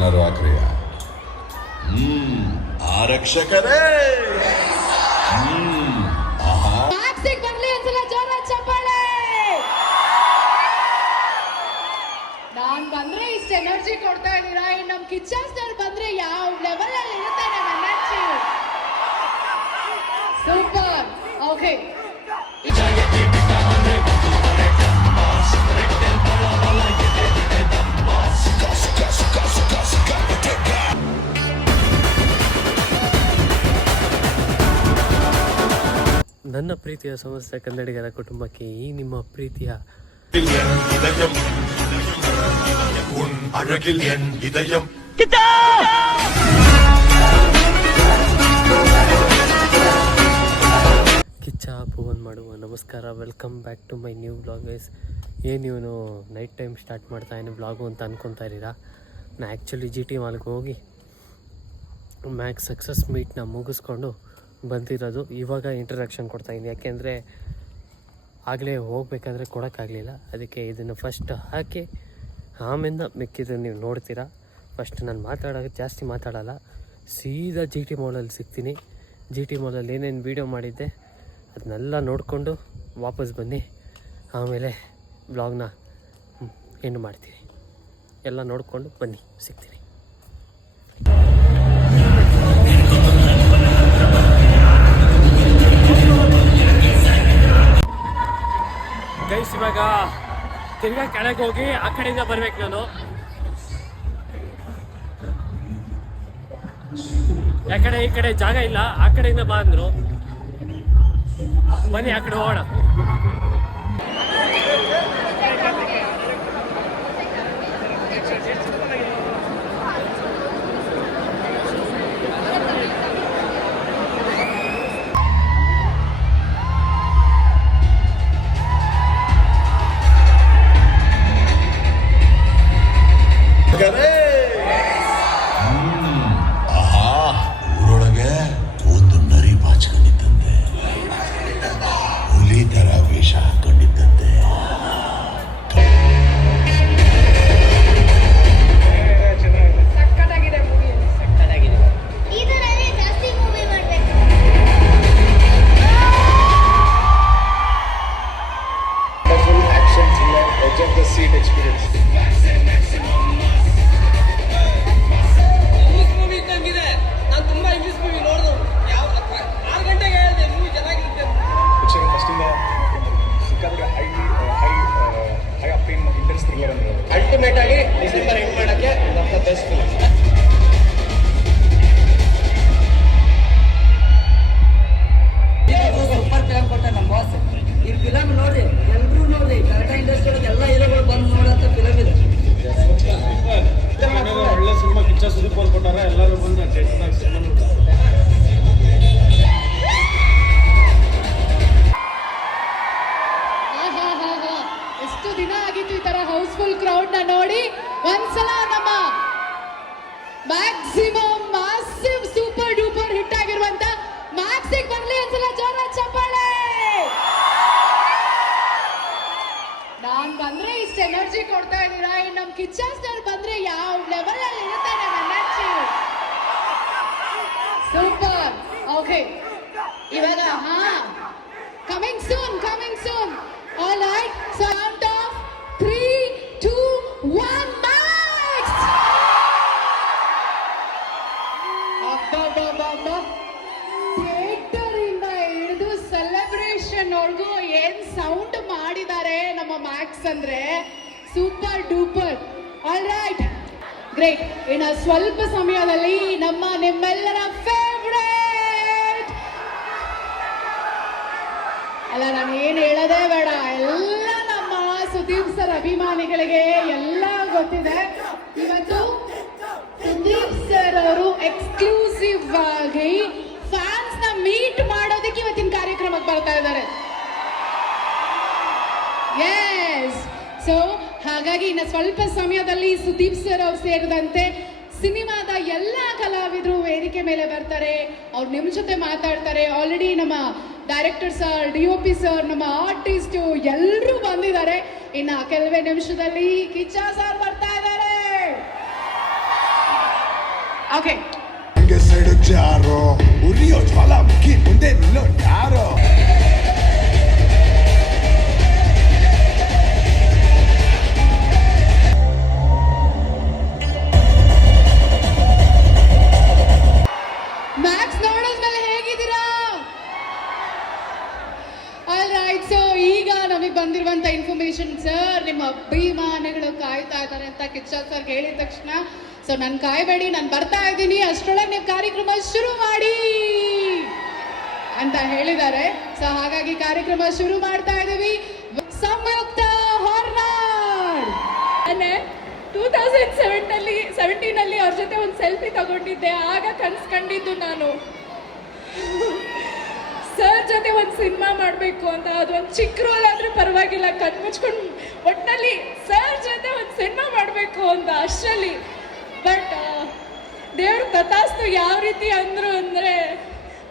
Banner ಹಾಕ್ರಿಯ. ಆರಕ್ಷಕರೇ ಬರ್ಲಿ ಒಂದ್ಸಲ ಜೋರ ಚಪ್ಪಾಳೆ. ನಾನ್ ಬಂದ್ರೆ ಇಷ್ಟ ಎನರ್ಜಿ ಕೊಡ್ತಾ ಇದೀರಾ, ಇನ್ ನಮ್ ಕಿಚ್ಚನ್ ಸ್ಟಾರ್ ಬಂದ್ರೆ ಯಾವ ಲೆವೆಲ್ ಅಲ್ಲಿ ಇರುತ್ತೆ ನಮ್ಮ ಎನರ್ಜಿ. ಸೂಪರ್. ಓಕೆ, ನನ್ನ ಪ್ರೀತಿಯ ಸಮಸ್ತ ಕನ್ನಡಿಗರ ಕುಟುಂಬಕ್ಕೆ ಈ ನಿಮ್ಮ ಪ್ರೀತಿಯ ಕಿಚ್ಚ ಪೂವನ್ ಮಾಡುವ ನಮಸ್ಕಾರ. Welcome back to my new blog guys. ನೀವು ನೈಟ್ ಟೈಮ್ ಸ್ಟಾರ್ಟ್ ಮಾಡ್ತಾ ಏನು ಬ್ಲಾಗು ಅಂತ ಅನ್ಕೊತಾ ಇದ್ದೀರಾ. ನಾ ಆ್ಯಕ್ಚುಲಿ GT ಮಾಲ್ಗೆ ಹೋಗಿ ಮ್ಯಾಕ್ಸ್ ಸಕ್ಸಸ್ ಮೀಟ್ನ ಮುಗಿಸ್ಕೊಂಡು ಬಂದಿರೋದು. ಇವಾಗ ಇಂಟ್ರಡಕ್ಷನ್ ಕೊಡ್ತಾಯಿದ್ದೀನಿ, ಯಾಕೆಂದರೆ ಆಗಲೇ ಹೋಗ್ಬೇಕಾದ್ರೆ ಕೊಡೋಕ್ಕಾಗಲಿಲ್ಲ. ಅದಕ್ಕೆ ಇದನ್ನು ಫಸ್ಟ್ ಹಾಕಿ ಆಮೇಲೆ ಮಿಕ್ಕಿದ್ದನ್ನು ನೀವು ನೋಡ್ತೀರಾ. ಫಸ್ಟ್ ನಾನು ಜಾಸ್ತಿ ಮಾತಾಡಲ್ಲ, ಸೀದಾ GT ಮಾಲಲ್ಲಿ ಸಿಗ್ತೀನಿ. GT ಮಾಲಲ್ಲಿ ಏನೇನು ವೀಡಿಯೋ ಮಾಡಿದ್ದೆ ಅದನ್ನೆಲ್ಲ ನೋಡಿಕೊಂಡು ವಾಪಸ್ ಬನ್ನಿ. ಆಮೇಲೆ ಬ್ಲಾಗ್ನ ಏನು ಮಾಡ್ತೀನಿ ಎಲ್ಲ ನೋಡಿಕೊಂಡು ಬನ್ನಿ, ಸಿಗ್ತೀನಿ. ಗೈಸ್, ಇವಾಗ ತಿರ್ಗಾ ಕೆಳಗೆ ಹೋಗಿ ಆ ಕಡೆಯಿಂದ ಬರ್ಬೇಕು. ನಾನು ಯಾಕಡೆ ಈ ಕಡೆ ಜಾಗ ಇಲ್ಲ, ಆ ಕಡೆಯಿಂದ ಬಾ ಅಂದ್ರು. ಬನ್ನಿ ಆ ಕಡೆ ಹೋಗೋಣ. ಊರೊಳಗೆ ಒಂದು ನರಿ ಬಾಚ್ಕೊಂಡಿದ್ದಂತೆ, ಹುಲಿ ತರ ವೇಷ ಹಾಕೊಂಡಿದ್ದಂತೆ. Seat experience. ನಾನು ತುಂಬಾ ಇಂಗ್ಲಿಷ್ ಮೂವಿ ನೋಡಿದ್ರು. 6 ಗಂಟೆಗೆ ಹೇಳಿದೆ ಮೂವಿ ಚೆನ್ನಾಗಿರುತ್ತೆ. ಫಸ್ಟಿಂದ ಸಿಕ್ಕಾದ್ರೆ ಹೈ ಅಪ್ಟೇನ್ ಇಂಟೆನ್ಸ್ ಥ್ರಿಲ್ಲರ್ ಅಂದ್ರೆ ಅಲ್ಟಿಮೇಟ್ ಆಗಿ ಡಿಸೆಂಬರ್ ಎಂಡ್ ಮಾಡೋಕ್ಕೆ ನಮ್ಮ ಬೆಸ್ಟ್ ಫಿಲ್ಮ್. ಸೂಪರ್ ಫಿಲಮ್ ಕೊಟ್ಟ ನಮ್ಮ ಬಾಸ್. ಈ ಫಿಲಮ್ ನೋಡಿ, ಎಲ್ಲರೂ ನೋಡಿ, ಕನ್ನಡ ಇಂಡಸ್ಟ್ರಿ ಎಲ್ಲ ಹೀರೋಗಳು ಬಂದು ನೋಡೋಂಥ ಫಿಲಮ್ ಇದೆ. ಒಳ್ಳೆ ಸಿನಿಮಾ ಪಿಕ್ಚರ್ ಸುದೀಪ್ ಅವ್ರು ಕೊಟ್ಟಾರ. ಎಲ್ಲರೂ ಬಂದು ಎಷ್ಟು ದಿನ ಆಗಿತ್ತು ಈ ತರ ಹೌಸ್ಫುಲ್ ಕ್ರೌಡ್ ನ ನೋಡಿ. ಒಂದ್ಸಲ ನಮ್ಮ maximum massive super duper hit ಆಗಿರುವಂತ ಮ್ಯಾಕ್ಸಿಗೆ ಬರ್ಲಿ ಒಂದ್ಸಲ ಜೋರ ಚಪ್ಪಾಳೆ. ನಾನ್ ಬಂದ್ರೆ ಇಷ್ಟ ಎನರ್ಜಿ ಕೊಡ್ತಾ ಇದೀರಾ, ಇನ್ ನಮ್ ಕಿಚ್ಚನ್ ಸ್ಟಾರ್ ಬಂದ್ರೆ ಯಾವ ಲೆವೆಲ್ ಅಲ್ಲಿ ಇರುತ್ತೆ ನಮ್ಮ ಎನರ್ಜಿ. ಸೂಪರ್. ಓಕೆ, ಇವಾಗ coming soon. All right, sound of 3, 2, 1 Max. Theatre ಇಂದ ಹಿಡಿದು ಸೆಲೆಬ್ರೇಷನ್ ವರ್ಗೂ ಏನ್ ಸೌಂಡ್ ಮಾಡಿದ್ದಾರೆ ನಮ್ಮ ಮ್ಯಾಕ್ಸ್ ಅಂದ್ರೆ super duper. All right, great. ಇನ್ನು ಸ್ವಲ್ಪ ಸಮಯದಲ್ಲಿ ನಿಮ್ಮೆಲ್ಲರ ಫೇವ್ರೇಟ್, ಅಲ್ಲ ನಾನು ಏನು ಹೇಳೋದೇ ಬೇಡ, ಎಲ್ಲ ನಮ್ಮ ಸುದೀಪ್ ಸರ್ ಅಭಿಮಾನಿಗಳಿಗೆ ಎಲ್ಲ ಗೊತ್ತಿದೆ. ಇವತ್ತು ಸುದೀಪ್ ಸರ್ ಅವರು ಎಕ್ಸ್ಕ್ಲೂಸಿವ್ ಆಗಿ ಫ್ಯಾನ್ಸ್ ನ ಮೀಟ್ ಮಾಡೋದಕ್ಕೆ ಇವತ್ತಿನ ಕಾರ್ಯಕ್ರಮಕ್ಕೆ ಬರ್ತಾ ಇದ್ದಾರೆ. ಎಸ್, ಸೊ ಹಾಗಾಗಿ ಇನ್ನು ಸ್ವಲ್ಪ ಸಮಯದಲ್ಲಿ ಸುದೀಪ್ ಸರ್ ಅವ್ರು ಸೇರಿದಂತೆ ಸಿನಿಮಾದ ಎಲ್ಲ ಕಲಾವಿದರು ವೇದಿಕೆ ಮೇಲೆ ಬರ್ತಾರೆ. ಅವ್ರು ನಿಮ್ಮ ಜೊತೆ ಮಾತಾಡ್ತಾರೆ. ಆಲ್ರೆಡಿ ನಮ್ಮ ಡೈರೆಕ್ಟರ್ ಸರ್, DOP ಸರ್, ನಮ್ಮ ಆರ್ಟಿಸ್ಟು ಎಲ್ಲರೂ ಬಂದಿದ್ದಾರೆ. ಇನ್ನು ಕೆಲವೇ ನಿಮಿಷದಲ್ಲಿ ಕಿಚ್ಚ ಸರ್ ಬರ್ತಾ ಇದ್ದಾರೆ. ಓಕೆ, ಹಂಗೆ ಸೈಡ್ ಜಾರೋ ಉರಿಯೋ ಜ್ವಾಲಾಮುಖಿ ಮುಂದೆ ನಿಲ್ಲೋ ಯಾರೋ. ಮ್ಯಾಕ್ಸ್ ನೋಡಿದ್ಮೇಲೆ ಹೇಗಿದ್ದೀರಾ? ಆಲ್ ರೈಟ್, ಸೊ ಈಗ ನಮಗೆ ಬಂದಿರುವಂತ ಇನ್ಫಾರ್ಮೇಶನ್, ಸರ್ ನಿಮ್ಮ ಅಭಿಮಾನಿಗಳು ಕಾಯ್ತಾ ಇದ್ದಾರೆ ಅಂತ ಕಿಚ್ಚ ಸರ್ ಹೇಳಿದ ತಕ್ಷಣ, ಸೊ ನಾನು ಕಾಯ್ಬೇಡಿ, ನಾನು ಬರ್ತಾ ಇದ್ದೀನಿ, ಅಷ್ಟರೊಳಗೆ ನೀವು ಕಾರ್ಯಕ್ರಮ ಶುರು ಮಾಡಿ ಅಂತ ಹೇಳಿದ್ದಾರೆ. ಸೊ ಹಾಗಾಗಿ ಕಾರ್ಯಕ್ರಮ ಶುರು ಮಾಡ್ತಾ ಇದ್ದೀವಿ. ಸಂಯುಕ್ತ ಹೊರನಾಡ್ 2017 ಅವ್ರ ಜೊತೆ ಒಂದು ಸೆಲ್ಫಿ ತಗೊಂಡಿದ್ದೆ. ಆಗ ಕನ್ಸ್ಕೊಂಡಿದ್ದು ನಾನು ಸರ್ ಜೊತೆ ಒಂದು ಸಿನಿಮಾ ಮಾಡಬೇಕು ಅಂತ. ಅದು ಒಂದು ಚಿಕ್ಕ ರೋಲ್ ಆದರೂ ಪರವಾಗಿಲ್ಲ, ಕಣ್ಮುಚ್ಕೊಂಡು ಒಟ್ಟಿನಲ್ಲಿ ಸರ್ ಜೊತೆ ಒಂದು ಸಿನಿಮಾ ಮಾಡಬೇಕು ಅಂತ ಅಷ್ಟರಲ್ಲಿ. ಬಟ್ ದೇವ್ರ ತಥಾಸ್ತು ಯಾವ ರೀತಿ ಅಂದರು ಅಂದರೆ,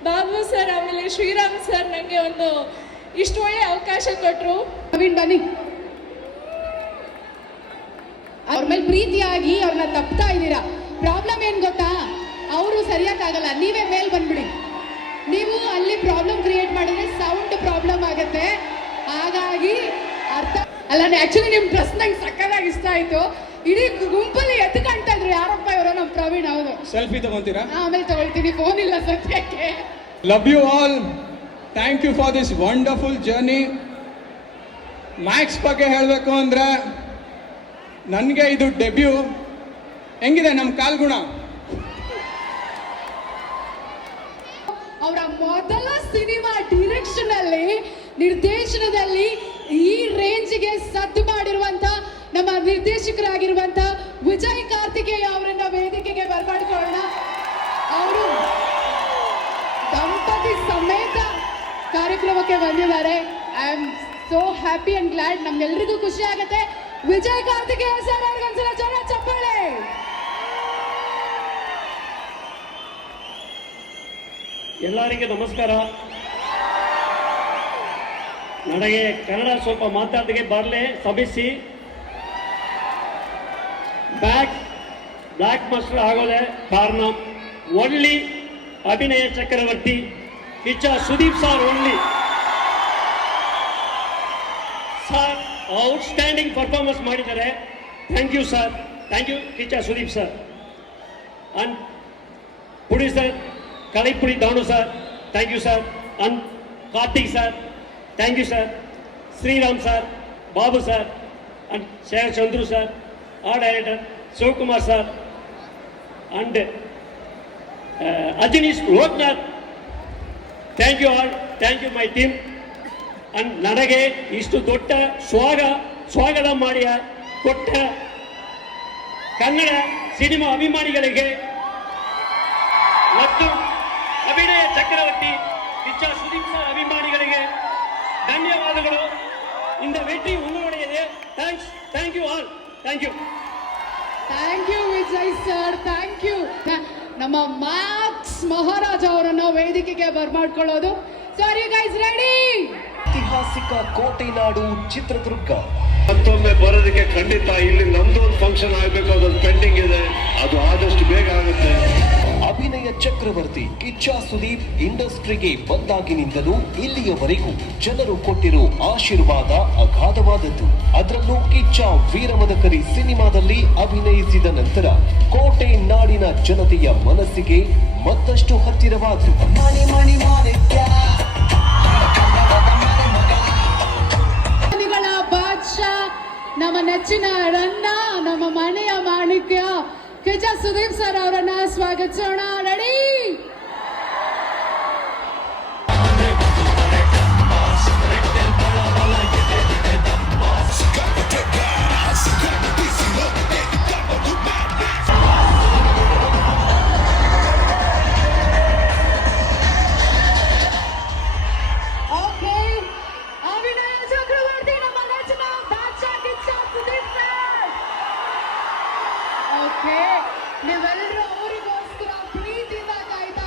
ಬಾಬು ಸರ್ ಆಮೇಲೆ ಶ್ರೀರಾಮ್ ಸರ್ ನನಗೆ ಒಂದು ಇಷ್ಟು ಒಳ್ಳೆ ಅವಕಾಶ ಕೊಟ್ಟರು. ನವೀನ್ ಬನ್ನಿ. ಅವ್ರ ಮೇಲೆ ಪ್ರೀತಿಯಾಗಿ ಅವ್ರನ್ನ ತಪ್ತಾ ಇದ್ದೀರಾ. ಪ್ರಾಬ್ಲಮ್ ಏನ್ ಗೊತ್ತಾ, ಅವರು ಸರಿಯಾಗಲ್ಲ, ನೀವೇ ಮೇಲ್ ಬಂದ್ಬಿಡಿ. ನೀವು ಅಲ್ಲಿ ಪ್ರಾಬ್ಲಮ್ ಕ್ರಿಯೇಟ್ ಮಾಡಿದ್ರೆ ಸೌಂಡ್ ಪ್ರಾಬ್ಲಮ್ ಆಗುತ್ತೆ. ಹಾಗಾಗಿ ಅರ್ಥ ಅಲ್ಲ, ಆಕ್ಚುಲಿ ನಿಮ್ ಡ್ರೆಸ್ ನಂಗೆ ಸಕ್ಕದಾಗಿ ಇಷ್ಟ ಆಯ್ತು. ಇಡೀ ಗುಂಪಲ್ಲಿ ಎದ್ದು ಕಾಣ್ತಾ ಇದ್ರು, ಯಾರಪ್ಪ ಇವರು? ನಮ್ಮ ಪ್ರವೀಣ್. ಹೌದು, ಸೆಲ್ಫಿ ತಗೊಂತೀರಾ? ಆಮೇಲೆ ತಗೊಳ್ತೀನಿ, ಫೋನ್ ಇಲ್ಲ ಸದ್ಯಕ್ಕೆ. Love you all, thank you for this wonderful journey. Max ಬಗ್ಗೆ ಹೇಳಬೇಕು ಅಂದರೆ, ನನಗೆ ಇದು ಡೆಬ್ಯೂ. ಹೆಂಗಿದೆ ನಮ್ಮ ಕಾಲ್ಗುಣ? ಅವರ ಮೊದಲ ಸಿನಿಮಾ ಡೈರೆಕ್ಷನ್ ಅಲ್ಲಿ, ನಿರ್ದೇಶನದಲ್ಲಿ ಈ ರೇಂಜ್ಗೆ ಸದ್ದು ಮಾಡಿರುವಂತ ನಮ್ಮ ನಿರ್ದೇಶಕರಾಗಿರುವಂತ ವಿಜಯ್ ಕಾರ್ತಿಕೇಯ ಅವರನ್ನ ವೇದಿಕೆಗೆ ಬರ್ಮಾಡ್ಕೊಳ್ಳೋಣ. ಅವರು ದಂಪತಿ ಸಮೇತ ಕಾರ್ಯಕ್ರಮಕ್ಕೆ ಬಂದಿದ್ದಾರೆ. I am so happy and glad. ನಮ್ಗೆಲ್ರಿಗೂ ಖುಷಿ ಆಗುತ್ತೆ. ವಿಜಯ್ ಕಾರ್ತಿಕೇಯ ಸರ್ ಅವ್ರಿಗೊಂದ್ಸಲ ಜನ ಚಪ್ಪಾಳೆ. ಎಲ್ಲರಿಗೂ ನಮಸ್ಕಾರ. ನನಗೆ ಕನ್ನಡ ಸ್ವಲ್ಪ ಮಾತಾಡಿಗೆ ಬರಲೇ ಸಭಿಸಿ ಬ್ಲ್ಯಾಕ್ ಮಾಸ್ಟರ್ ಆಗೋದೇ ಕಾರಣ ಓನ್ಲಿ ಅಭಿನಯ ಚಕ್ರವರ್ತಿ Kichcha Sudeep sir. Only sir outstanding performance ಮಾಡಿದ್ದಾರೆ. Thank you sir, thank you Kichcha Sudeep sir. And producer Kalaippuli Thanu sir, thank you sir. And Karthik sir, thank you sir. Shriram sir, Babu sir, and Shekhar Chandru sir, art director Shivakumar sir, and Ajaneesh Loknath. Thank you all, thank you my team. And ನನಗೆ ಇಷ್ಟು ದೊಡ್ಡ ಸ್ವಾಗತ ಮಾಡಿ ಕೊಟ್ಟ Kannada cinema ಅಭಿಮಾನಿಗಳಿಗೆ ಮತ್ತು ಅಭಿನಯ ಚಕ್ರವರ್ತಿ ಕಿಚ್ಚ ಸುದೀಪ್ ಸರ್ ಅಭಿಮಾನಿಗಳಿಗೆ ಧನ್ಯವಾದಗಳು. ಇಂದ ವೆಟ್ಟಿ ಉಂಗುವಡೆಯಿದೆ. Thanks, thank you all, thank you. Thank you Vijay sir, thank you. ನಮ್ಮ ಮ್ಯಾಕ್ಸ್ ಮಹಾರಾಜ ಅವರನ್ನ ವೇದಿಕೆಗೆ ಬರ್ಮಾಡ್ಕೊಳ್ಳೋದು. So are you guys ready? ಐತಿಹಾಸಿಕ ಕೋಟೆನಾಡು ಚಿತ್ರದುರ್ಗ. ಮತ್ತೊಮ್ಮೆ ಬರೋದಕ್ಕೆ ಖಂಡಿತ ಇಲ್ಲಿ ನಮ್ದು ಒಂದು ಫಂಕ್ಷನ್ ಆಗಬೇಕು, ಅದೊಂದು ಪೆಂಡಿಂಗ್ ಇದೆ, ಅದು ಆದಷ್ಟು ಬೇಗ ಆಗುತ್ತೆ. ಅಭಿನಯ ಚಕ್ರವರ್ತಿ ಕಿಚ್ಚ ಸುದೀಪ್ ಇಂಡಸ್ಟ್ರಿಗೆ ಬಂದಾಗಿನಿಂದಲೂ ಇಲ್ಲಿಯವರೆಗೂ ಜನರು ಕೊಟ್ಟಿರೋ ಆಶೀರ್ವಾದ ಅಗಾಧವಾದದ್ದು. ಅದರಲ್ಲೂ ಕಿಚ್ಚ ವೀರಮದಕರಿ ಸಿನಿಮಾದಲ್ಲಿ ಅಭಿನಯಿಸಿದ ನಂತರ ಕೋಟೆ ನಾಡಿನ ಜನತೆಯ ಮನಸ್ಸಿಗೆ ಮತ್ತಷ್ಟು ಹತ್ತಿರವಾದರು. ಬಾದ್ಶಾ, ನಮ್ಮ ನೆಚ್ಚಿನ ರನ್ನ, ನಮ್ಮ ಮನೆಯ ಮಾಣಿಕ್ಯ ಕಿಚ್ಚ ಸುದೀಪ್ ಸರ್ ಅವರನ್ನ ಸ್ವಾಗತಿಸೋಣ. ರೆಡಿ? ನೀವೆಲ್ಲರೂ ಅವರಿಗೋಸ್ಕರ ಪ್ರೀತಿಯಿಂದ ಕಾಯ್ತಾ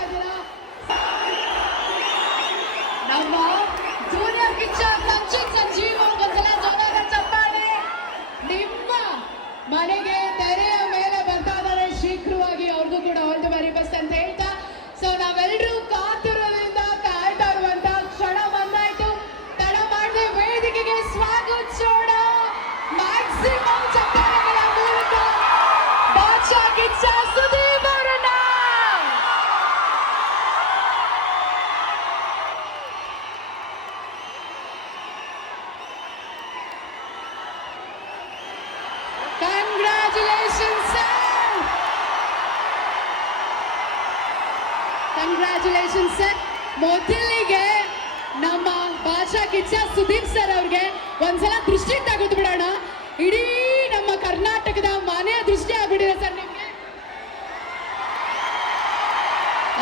ಕಂಗ್ರ್ಯಾಚುಲೇಷನ್ ಸರ್. ಮೊದಲಿಗೆ ನಮ್ಮ ಭಾಷಾ ಕಿಚ್ಚ ಸುದೀಪ್ ಸರ್ ಅವ್ರಿಗೆ ಒಂದ್ಸಲ ದೃಷ್ಟಿ ತೆಗೆದು ಬಿಡೋಣ. ಇಡೀ ನಮ್ಮ ಕರ್ನಾಟಕದ ಮನೆಯ ದೃಷ್ಟಿ ಆಗ್ಬಿಟ್ಟಿದೆ ಸರ್ ನಿಮ್ಗೆ.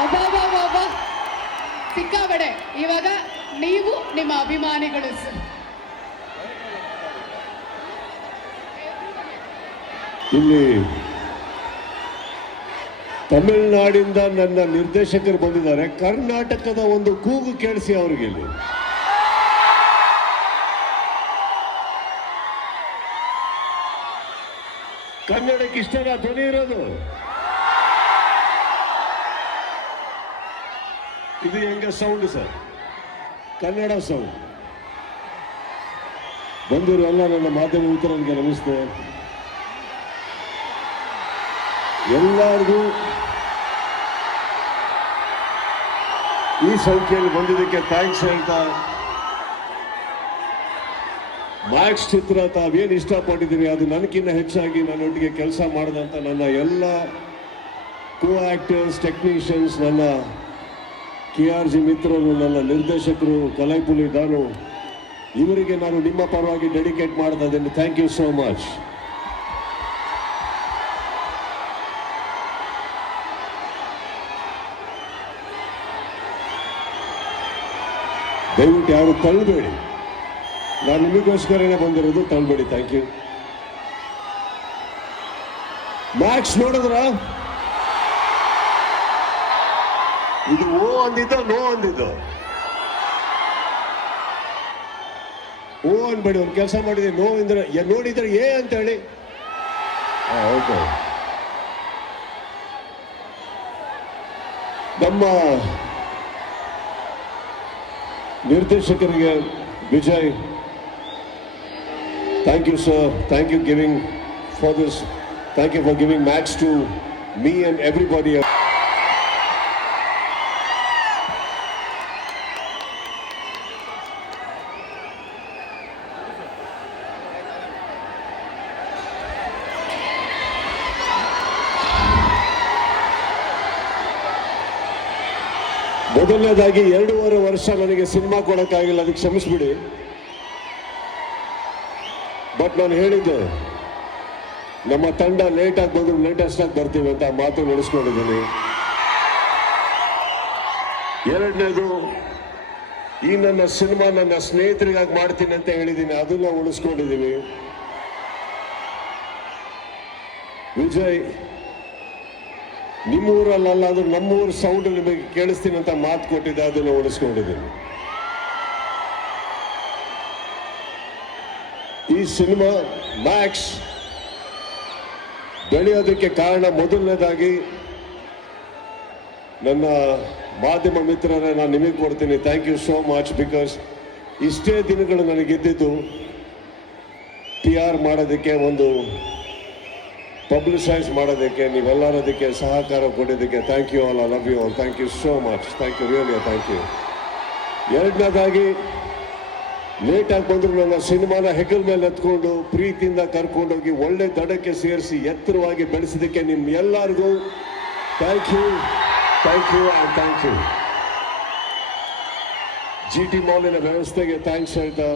ಅಬ್ಬಾ ಸಿಕ್ಕಾಬಡೆ. ಇವಾಗ ನೀವು ನಿಮ್ಮ ಅಭಿಮಾನಿಗಳು ಸರ್. ಇಲ್ಲಿ ತಮಿಳುನಾಡಿಂದ ನನ್ನ ನಿರ್ದೇಶಕರು ಬಂದಿದ್ದಾರೆ. ಕರ್ನಾಟಕದ ಒಂದು ಕೂಗು ಕೇಳಿಸಿ ಅವ್ರಿಗೆ ಇಲ್ಲಿ. ಕನ್ನಡಕ್ಕೆ ಇಷ್ಟರ ಧ್ವನಿ ಇರೋದು. ಇದು ಹೆಂಗ ಸೌಂಡ್ ಸರ್, ಕನ್ನಡ ಸೌಂಡ್. ಬಂದಿರೋ ಎಲ್ಲ ನನ್ನ ಮಾಧ್ಯಮ ಮಿತ್ರರಿಗೆ ನಮಸ್ತೆ. ಎಲ್ಲರಿಗೂ ಈ ಸಂಖ್ಯೆಯಲ್ಲಿ ಬಂದಿದ್ದಕ್ಕೆ ಥ್ಯಾಂಕ್ಸ್ ಹೇಳ್ತಾ, ಮ್ಯಾಕ್ಸ್ ಚಿತ್ರ ತಾವೇನು ಇಷ್ಟಪಟ್ಟಿದ್ದೀರಿ ಅದು ನನಗಿನ್ನ ಹೆಚ್ಚಾಗಿ ನನ್ನೊಟ್ಟಿಗೆ ಕೆಲಸ ಮಾಡಿದಂಥ ನನ್ನ ಎಲ್ಲ ಕೋ ಆಕ್ಟರ್ಸ್, ಟೆಕ್ನಿಷಿಯನ್ಸ್, ನನ್ನ KRG ಮಿತ್ರರು, ನನ್ನ ನಿರ್ದೇಶಕರು, ಕಲೈಪುಲಿ ದಾನು, ಇವರಿಗೆ ನಾನು ನಿಮ್ಮ ಪರವಾಗಿ ಡೆಡಿಕೇಟ್ ಮಾಡ್ತಾ ಇದ್ದೀನಿ. Thank you so much. ದಯವಿಟ್ಟು ಯಾರು ತಳ್ಳಬೇಡಿ, ನಾನು ನಿಮಗೋಸ್ಕರನೇ ಬಂದಿರೋದು, ತಳ್ಳಬೇಡಿ. Thank you. ಮ್ಯಾಕ್ಸ್ ನೋಡಿದ್ರ? ಇದು ಓ ಅಂದಿದ್ದು, ನೋ ಅಂದಿದ್ದು. ಓ ಅನ್ಬೇಡಿ, ಒಂದು ಕೆಲಸ ಮಾಡಿದೆ, ನೋ ಅಂದ್ರೆ ನೋಡಿದ್ರೆ ಏ ಅಂತ ಹೇಳಿ. ಓಕೆ. ನಮ್ಮ ನಿರ್ದೇಶಕರಿಗೆ Vijay, thank you sir. Thank you giving for this. Thank you for giving Max to me and everybody. ಮೊದಲನೇದಾಗಿ 2.5 ವರ್ಷ ನನಗೆ ಸಿನಿಮಾ ಕೊಡೋಕ್ಕಾಗಿಲ್ಲ, ಅದಕ್ಕೆ ಕ್ಷಮಿಸ್ಬಿಡಿ. ಬಟ್ ನಾನು ಹೇಳಿದ್ದೆ, ನಮ್ಮ ತಂಡ ಲೇಟಾಗಿ ಬಂದ್ರು ಲೇಟೆಸ್ಟ್ ಆಗಿ ಬರ್ತೀವಿ ಅಂತ ಮಾತು ನಡೆಸ್ಕೊಂಡಿದ್ದೀನಿ. ಎರಡನೇದು, ಈ ನನ್ನ ಸಿನಿಮಾ ನನ್ನ ಸ್ನೇಹಿತರಿಗಾಗಿ ಮಾಡ್ತೀನಿ ಅಂತ ಹೇಳಿದ್ದೀನಿ, ಅದನ್ನ ಉಳಿಸ್ಕೊಂಡಿದ್ದೀವಿ. ವಿಜಯ್, ನಿಮ್ಮೂರಲ್ಲ ಅದು ನಮ್ಮೂರು ಸೌಂಡ್ ನಿಮಗೆ ಕೇಳಿಸ್ತೀನಿ ಅಂತ ಮಾತು ಕೊಟ್ಟಿದ್ದೆ, ಅದನ್ನು ಉಳಿಸ್ಕೊಂಡಿದ್ದೀನಿ. ಈ ಸಿನಿಮಾ ಮ್ಯಾಕ್ಸ್ ಬೆಳೆಯೋದಕ್ಕೆ ಕಾರಣ ಮೊದಲನೇದಾಗಿ ನನ್ನ ಮಾಧ್ಯಮ ಮಿತ್ರರೇ ನಾನು ನಿಮಗೆ ಕೊಡ್ತೀನಿ. Thank you so much. Because ಇಷ್ಟೇ ದಿನಗಳು ನನಗಿದ್ದಿದ್ದು PR ಮಾಡೋದಕ್ಕೆ, ಒಂದು ಪಬ್ಲಿಸೈಸ್ ಮಾಡೋದಕ್ಕೆ, ನೀವೆಲ್ಲರದಕ್ಕೆ ಸಹಕಾರ ಕೊಡೋದಕ್ಕೆ thank you all. I love you all. Thank you so much. Thank you, really thank you. ಎರಡನೇದಾಗಿ, ಲೇಟಾಗಿ ಬಂದರೂ ನನ್ನ ಸಿನಿಮಾನ ಹೆಗಲ ಮೇಲೆ ಎತ್ಕೊಂಡು ಪ್ರೀತಿಯಿಂದ ಕರ್ಕೊಂಡೋಗಿ ಒಳ್ಳೆ ದಡಕ್ಕೆ ಸೇರಿಸಿ ಎತ್ತರವಾಗಿ ಬೆಳೆಸಿದ್ದಕ್ಕೆ ನಿಮ್ಮ ಎಲ್ಲರಿಗೂ thank you, thank you and thank you. GT ಮಾಲಿನ ವ್ಯವಸ್ಥೆಗೆ ಥ್ಯಾಂಕ್ಸ್ ಹೇಳ್ತಾ,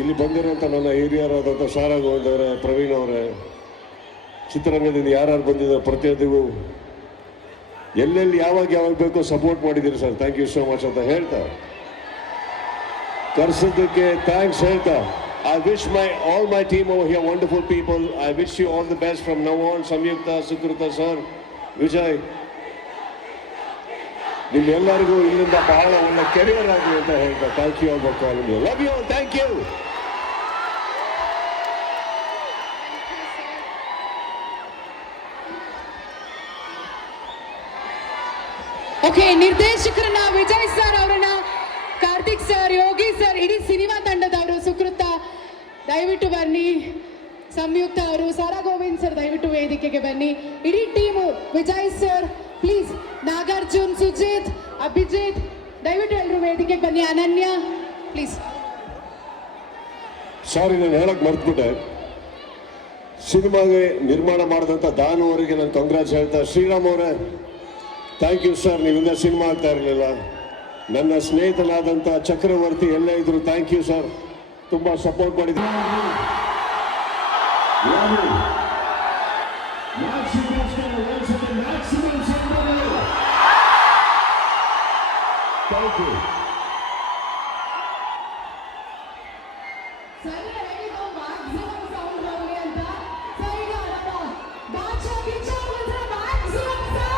ಇಲ್ಲಿ ಬಂದಿರೋಂಥ ನನ್ನ ಹಿರಿಯರಾದಂಥ ಶಾರಾ ಗೋವಿಂದ್ ಅವರೇ, ಪ್ರವೀಣ್ ಅವರೇ, ಚಿತ್ರರಂಗದಿಂದ ಯಾರ್ಯಾರು ಬಂದಿದ್ದಾರೆ ಪ್ರತಿಯೊಂದಿಗೂ ಎಲ್ಲೆಲ್ಲಿ ಯಾವಾಗ ಬೇಕೋ ಸಪೋರ್ಟ್ ಮಾಡಿದ್ದೀರಿ sir. Thank you so much ಅಂತ ಹೇಳ್ತಾ, ಕರೆಸಿದ್ದಕ್ಕೆ ಥ್ಯಾಂಕ್ಸ್ ಹೇಳ್ತಾ, I wish all my team over here, wonderful people, I wish you all the best from now on. Samyukta, Sukrutha sir, Vijay, ನಿಮ್ಮೆಲ್ಲರಿಗೂ ಇಲ್ಲಿಂದ ಬಹಳ ಒಳ್ಳೆ ಕೆರಿಯರ್ ಆಗಲಿ ಅಂತ ಹೇಳ್ತಾ, thank you all for calling you. Love you all. Thank you. Okay, ನಿರ್ದೇಶಕರನ್ನ Vijay sir ಅವರನ್ನ, Karthik sir, Yogi sir, ಇಡೀ ಸಿನಿಮಾ ತಂಡದವರು, ಸುಕೃತ ದಯವಿಟ್ಟು ಬನ್ನಿ, ಸಂಯುಕ್ತ ಅವರು, ಸಾರಾ ಗೋವಿಂದ್ ಸರ್ ದಯವಿಟ್ಟು ವೇದಿಕೆಗೆ ಬನ್ನಿ, ಇಡೀ team, Vijay sir please, Nagarjun, Sujith, Abhijith ದಯವಿಟ್ಟು ಎಲ್ಲರೂ ವೇದಿಕೆಗೆ ಬನ್ನಿ, ಅನನ್ಯ ಪ್ಲೀಸ್. ಸಾರಿ, ನಾನು ಹೇಳಕ್ ಮರ್ತ್ಬಿಟ್ಟೆ. ಸಿನಿಮಾಗೆ ನಿರ್ಮಾಣ ಮಾಡಿದಂಥ ದಾನು ಅವರಿಗೆ ನಾನು ಕಂಗ್ರಾಟ್ಸ್ ಹೇಳ್ತಾ, ಶ್ರೀರಾಮ್ ಅವರೇ ಥ್ಯಾಂಕ್ ಯು ಸರ್, ನೀವಿಂದ ಸಿನಿಮಾ ಆಗ್ತಾ ಇರಲಿಲ್ಲ. ನನ್ನ ಸ್ನೇಹಿತನಾದಂಥ ಚಕ್ರವರ್ತಿ ಎಲ್ಲೇ ಇದ್ರು ಥ್ಯಾಂಕ್ ಯು ಸರ್, ತುಂಬ ಸಪೋರ್ಟ್ ಮಾಡಿದ್ರು. Thank you. ಸರಿ ಹೇಳಿದ್ದು maximum sound ಬರಲಿ ಅಂತ. So ಈಗ ನಮ್ಮ ಬಾಚಾ ಕಿಚ್ಚಾ ಬಂದ್ರೆ maximum sound.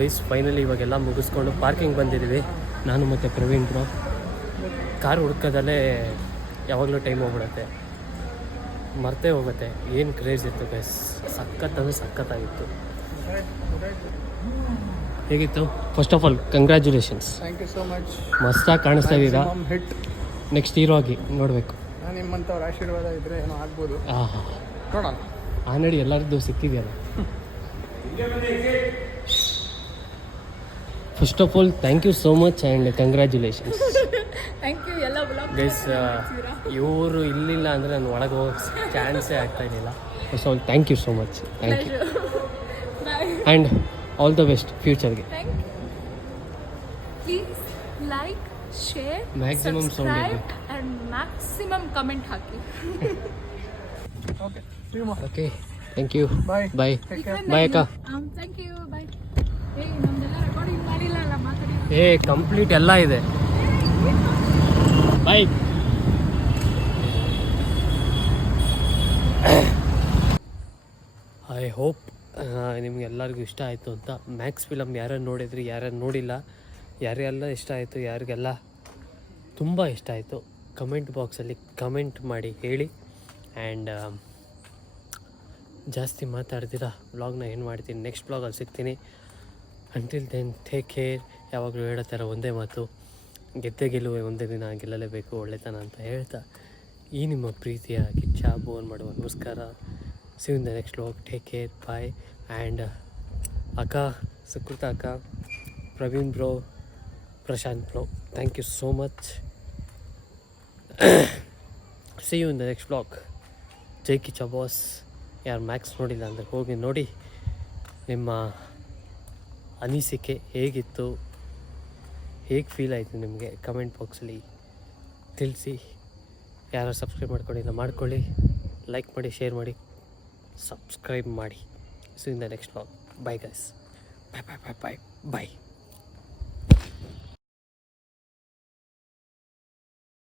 ಗೈಸ್ ಫೈನಲಿ ಇವಾಗೆಲ್ಲ ಮುಗಿಸ್ಕೊಂಡು ಪಾರ್ಕಿಂಗ್ ಬಂದಿದ್ದೀವಿ. ನಾನು ಮತ್ತು ಪ್ರವೀಣ್ ಬ್ರೋ ಕಾರ್ ಹುಡ್ಕೋದಲ್ಲೇ ಯಾವಾಗಲೂ ಟೈಮ್ ಹೋಗ್ಬಿಡುತ್ತೆ, ಮರ್ತೇ ಹೋಗುತ್ತೆ. ಏನು ಕ್ರೇಜ್ ಇತ್ತು ಗೈಸ್, ಸಖತ್ತಂದ್ರೆ ಸಖತ್ತಾಗಿತ್ತು. ಹೇಗಿತ್ತು? First of all congratulations, thank you so much. ಮಸ್ತಾಗಿ ಕಾಣಿಸ್ತಾ ಇದ್ದೀರಾ. ಹಿಟ್. ನೆಕ್ಸ್ಟ್ ಹೀರೋ ಆಗಿ ನೋಡಬೇಕು. ನಿಮ್ಮಂಥವ್ರ ಆಶೀರ್ವಾದ ಇದ್ರೆ ಏನೋ ಆಗ್ಬೋದು, ಆಹಾ, ನೋಡೋಣ. ಆಲ್ರೆಡಿ ಎಲ್ಲರದ್ದು ಸಿಕ್ಕಿದೆಯಲ್ಲ. First of all thank you so much and congratulations. Thank you. ಎಲ್ಲ ಗೈಸ್ ಇವರು ಇಲ್ಲಿಲ್ಲ ಅಂದರೆ ನಾನು ಒಳಗೆ ಹೋಗೋ ಚಾನ್ಸೇ ಆಗ್ತಾ ಇರಲಿಲ್ಲ. First all thank you so much, thank you and all the best ಫ್ಯೂಚರ್ಗೆ. Please like, share, Maximum sound subscribe and maximum comment ಹಾಕಿ. Okay, okay, thank you. Bye. Bye bye ಅಕ್ಕ. Thank you. ಬಾಯ್. ನಮ್ದೆಲ್ಲ recording ಮಾಡಿಲ್ಲ ಅಲ್ಲ, ಮಾತಾಡಿ. Complete ಎಲ್ಲ ಇದೆ. ಬಾಯ್. I hope ನಿಮ್ಗೆಲ್ಲರಿಗೂ ಇಷ್ಟ ಆಯಿತು ಅಂತ. ಮ್ಯಾಕ್ಸ್ ಫಿಲಮ್ ಯಾರ್ಯಾರು ನೋಡಿದ್ರಿ, ಯಾರ್ಯಾರು ನೋಡಿಲ್ಲ, ಯಾರ್ಯಾರೆಲ್ಲ ಇಷ್ಟ ಆಯಿತು, ಯಾರಿಗೆಲ್ಲ ತುಂಬ ಇಷ್ಟ ಆಯಿತು, ಕಮೆಂಟ್ ಬಾಕ್ಸಲ್ಲಿ ಕಮೆಂಟ್ ಮಾಡಿ ಹೇಳಿ. ಆ್ಯಂಡ್ ಜಾಸ್ತಿ ಮಾತಾಡ್ತೀರಾ ವ್ಲಾಗ್ನ ಏನು ಮಾಡ್ತೀನಿ, ನೆಕ್ಸ್ಟ್ ವ್ಲಾಗಲ್ಲಿ ಸಿಗ್ತೀನಿ. Until then take care. ಯಾವಾಗಲೂ ಹೇಳೋ ಥರ ಒಂದೇ ಮಾತು, ಗೆದ್ದೆ ಗೆಲ್ಲುವೆ ಒಂದೇ ದಿನ, ಗೆಲ್ಲಲೇಬೇಕು ಒಳ್ಳೆತನ ಅಂತ ಹೇಳ್ತಾ ಈ ನಿಮ್ಮ ಪ್ರೀತಿಯ ಕಿಚ್ಚ ಬೋನ್ ಮಾಡುವ ನಮಸ್ಕಾರ. See in the next vlog. Take care, bye. And ಅಕ್ಕ, ಸುಕೃತ ಅಕ್ಕ, Praveen bro, Prashanth bro, thank you so much. See you in the next vlog. ಜೈ ಕಿಚ್ಚ ಬಾಸ್. ಯಾರು ಮ್ಯಾಕ್ಸ್ ನೋಡಿಲ್ಲ ಅಂದರೆ ಹೋಗಿ ನೋಡಿ. ನಿಮ್ಮ ಅನಿಸಿಕೆ ಹೇಗಿತ್ತು, ಹೇಗೆ ಫೀಲ್ ಆಯಿತು ನಿಮಗೆ ಕಮೆಂಟ್ ಬಾಕ್ಸಲ್ಲಿ ತಿಳಿಸಿ. ಯಾರು ಸಬ್ಸ್ಕ್ರೈಬ್ ಮಾಡ್ಕೊಂಡಿಲ್ಲ ಮಾಡ್ಕೊಳ್ಳಿ, ಲೈಕ್ ಮಾಡಿ, ಶೇರ್ ಮಾಡಿ, ಸಬ್ಸ್ಕ್ರೈಬ್ ಮಾಡಿ. So in the next vlog. Bye guys, bye bye bye bye bye.